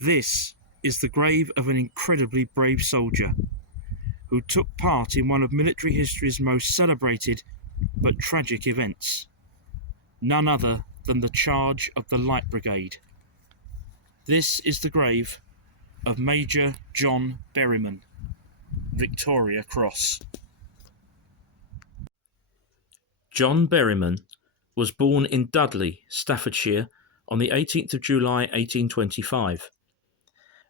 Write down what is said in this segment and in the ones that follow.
This is the grave of an incredibly brave soldier who took part in one of military history's most celebrated but tragic events. None other than the charge of the Light Brigade. This is the grave of Major John Berryman Victoria Cross. John Berryman was born in Dudley, Staffordshire, on the 18th of July 1825.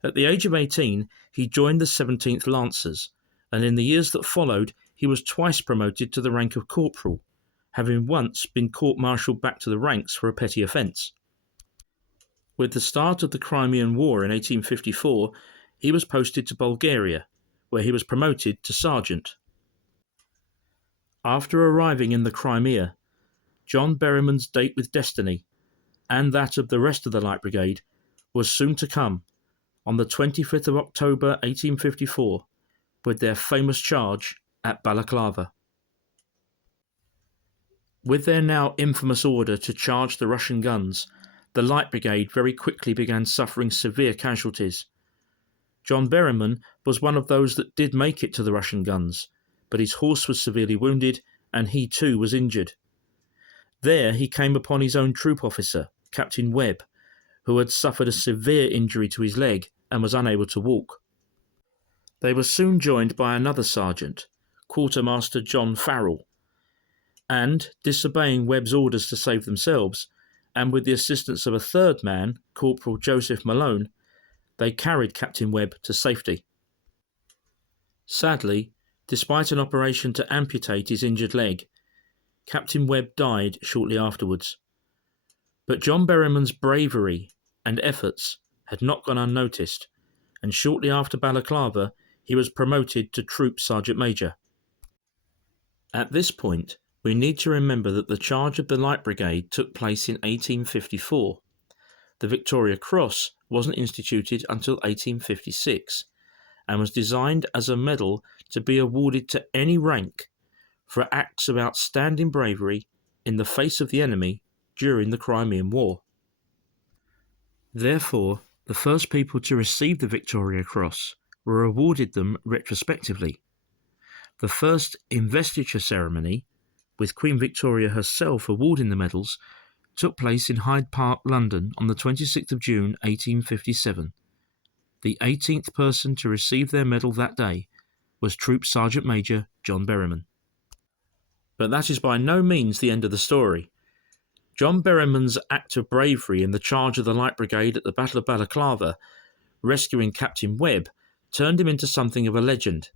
At the age of 18, he joined the 17th Lancers, and in the years that followed, he was twice promoted to the rank of corporal, having once been court-martialed back to the ranks for a petty offence. With the start of the Crimean War in 1854, he was posted to Bulgaria, where he was promoted to sergeant. After arriving in the Crimea, John Berryman's date with destiny, and that of the rest of the Light Brigade, was soon to come, on the 25th of October 1854, with their famous charge at Balaclava. With their now infamous order to charge the Russian guns, the Light Brigade very quickly began suffering severe casualties. John Berryman was one of those that did make it to the Russian guns, but his horse was severely wounded and he too was injured. There he came upon his own troop officer, Captain Webb, who had suffered a severe injury to his leg and was unable to walk. They were soon joined by another sergeant, Quartermaster John Farrell, and, disobeying Webb's orders to save themselves, and with the assistance of a third man, Corporal Joseph Malone, they carried Captain Webb to safety. Sadly, despite an operation to amputate his injured leg, Captain Webb died shortly afterwards. But John Berryman's bravery and efforts had not gone unnoticed, and shortly after Balaclava, he was promoted to Troop Sergeant Major. At this point, we need to remember that the charge of the Light Brigade took place in 1854. The Victoria Cross wasn't instituted until 1856, and was designed as a medal to be awarded to any rank for acts of outstanding bravery in the face of the enemy during the Crimean War. Therefore, the first people to receive the Victoria Cross were awarded them retrospectively. The first investiture ceremony, with Queen Victoria herself awarding the medals, took place in Hyde Park, London on the 26th of June 1857. The 18th person to receive their medal that day was Troop Sergeant Major John Berryman. But that is by no means the end of the story. John Berryman's act of bravery in the charge of the Light Brigade at the Battle of Balaclava, rescuing Captain Webb, turned him into something of a legend.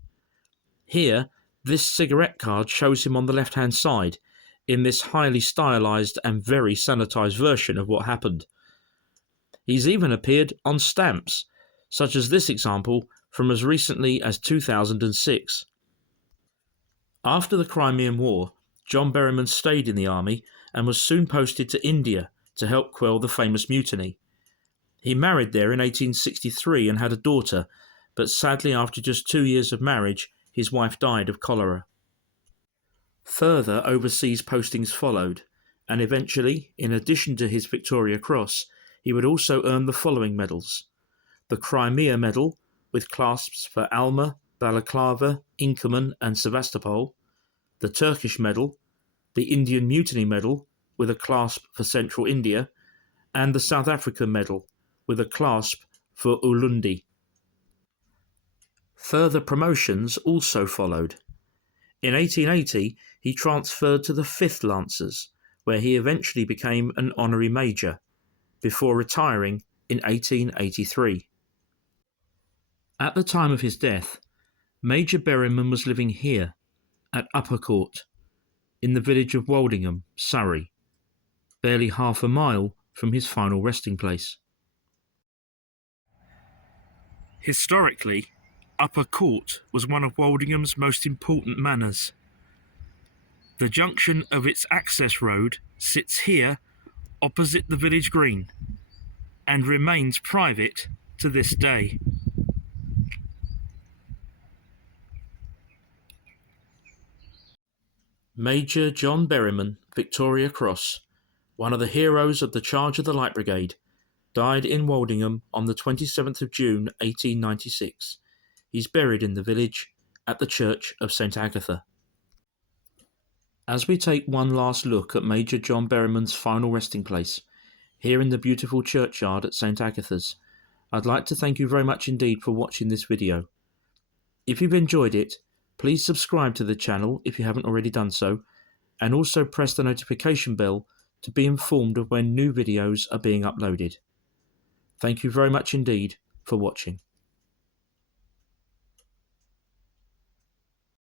Here, this cigarette card shows him on the left-hand side, in this highly stylised and very sanitised version of what happened. He's even appeared on stamps, such as this example from as recently as 2006. After the Crimean War, John Berryman stayed in the army and was soon posted to India to help quell the famous mutiny. He married there in 1863 and had a daughter, but sadly after just 2 years of marriage, his wife died of cholera. Further overseas postings followed, and eventually, in addition to his Victoria Cross, he would also earn the following medals: the Crimea Medal, with clasps for Alma, Balaclava, Inkerman and Sevastopol; the Turkish Medal; the Indian Mutiny Medal, with a clasp for Central India; and the South African Medal, with a clasp for Ulundi. Further promotions also followed. In 1880, he transferred to the 5th Lancers, where he eventually became an honorary major, before retiring in 1883. At the time of his death, Major Berryman was living here, at Upper Court, in the village of Woldingham, Surrey, barely half a mile from his final resting place. Historically, Upper Court was one of Woldingham's most important manors. The junction of its access road sits here opposite the village green and remains private to this day. Major John Berryman, Victoria Cross, one of the heroes of the charge of the Light Brigade, died in Woldingham on the 27th of June 1896. He's buried in the village at the Church of St Agatha. As we take one last look at Major John Berryman's final resting place, here in the beautiful churchyard at St Agatha's, I'd like to thank you very much indeed for watching this video. If you've enjoyed it, please subscribe to the channel if you haven't already done so, and also press the notification bell to be informed of when new videos are being uploaded. Thank you very much indeed for watching.